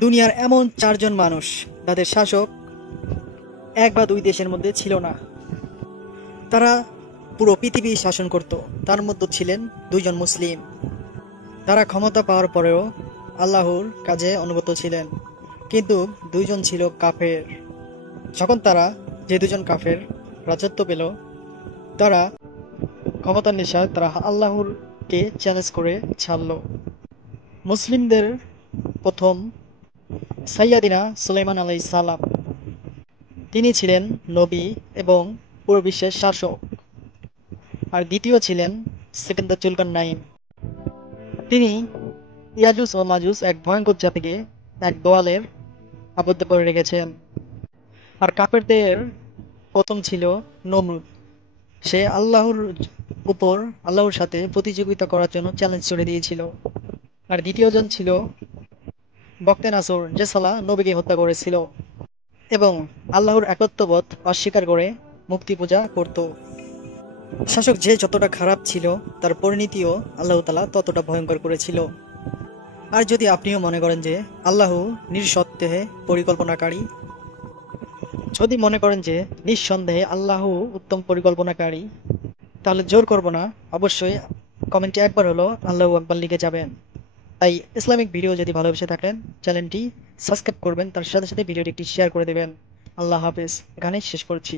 দুনিয়ার এমন চারজন মানুষ যাদের শাসক এক বা দুই দেশের মধ্যে ছিল না। তারা পুরো পৃথিবী শাসন করত। তার মধ্যে ছিলেন দুইজন মুসলিম। তারা ক্ষমতা পাওয়ার পরেও আল্লাহর কাজে অনুগত ছিলেন, কিন্তু দুইজন ছিল কাফের। যখন যে দুজন কাফের রাজত্ব পেল, তারা ক্ষমতার নেশায় তারা আল্লাহরকে চ্যালেঞ্জ করে ছাড়লো। মুসলিমদের প্রথম সাইয়াদিনা সুলাইমান আলাইহিস সালাম, তিনি ছিলেন নবী এবং পুরো বিশ্বের শাসক। আর দ্বিতীয় ছিলেন সেকেন্দার জুলকারনাইন। তিনি ইয়াজুজ ও মাজুজ এক ভয়ঙ্কর জাতিকে এক দেওয়ালের আবদ্ধ করে রেখেছেন। আর কাফেরদের প্রথম ছিল নমরুদ। সে আল্লাহর সাথে প্রতিযোগিতা করার জন্য চ্যালেঞ্জ ছুড়ে দিয়েছিল। আর দ্বিতীয় জন ছিল বক্তে নাসর, যে সালা নবীকে হত্যা করেছিল এবং আল্লাহর একত্ববোধ অস্বীকার করে মূর্তি পূজা করত। শাসক যে যতটা খারাপ ছিল, তার পরিণতিও আল্লাহ তাআলা ততটা ভয়ঙ্কর করেছিল। আর যদি আপনিও মনে করেন যে আল্লাহ নিঃসন্দেহে পরিকল্পনাকারী, যদি মনে করেন যে নিঃসন্দেহে আল্লাহ উত্তম পরিকল্পনাকারী, তাহলে জোর করব না, অবশ্যই কমেন্টে একবার হলো আল্লাহু আকবার লিখে যাবেন। তাই ইসলামিক ভিডিও যদি ভালোবেসে থাকেন, চ্যানেলটি সাবস্ক্রাইব করবেন, তার সাথে সাথে ভিডিওটি একটি শেয়ার করে দেবেন। আল্লাহ হাফেজ, এখানেই শেষ করছি।